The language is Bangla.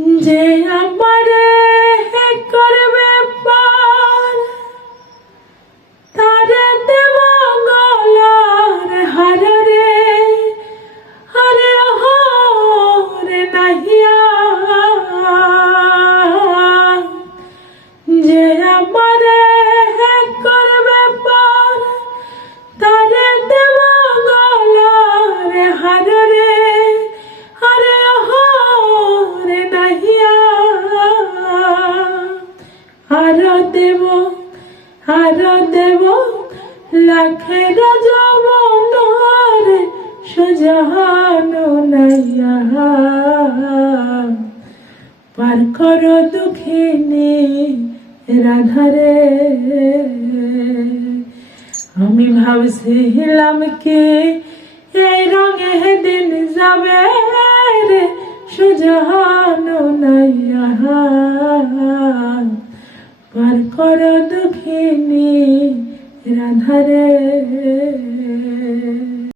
যে আমারে করবে পার তারে দেব গলার হার রে, আরে হরে নাহিয়া। যে আমারে করবে পার তারে দেব গলার হার রে, আরে হরে নাহিয়া। আরো দেব লাখের যৌবন রে, সুজানো নাইয়া। পার করো দুঃখিনী রাধারে। আমি ভাবছিলাম কি এই রঙে দিন যাবে রে, সুজানো নাইয়া। পার করো দুঃখিনী রাধারে।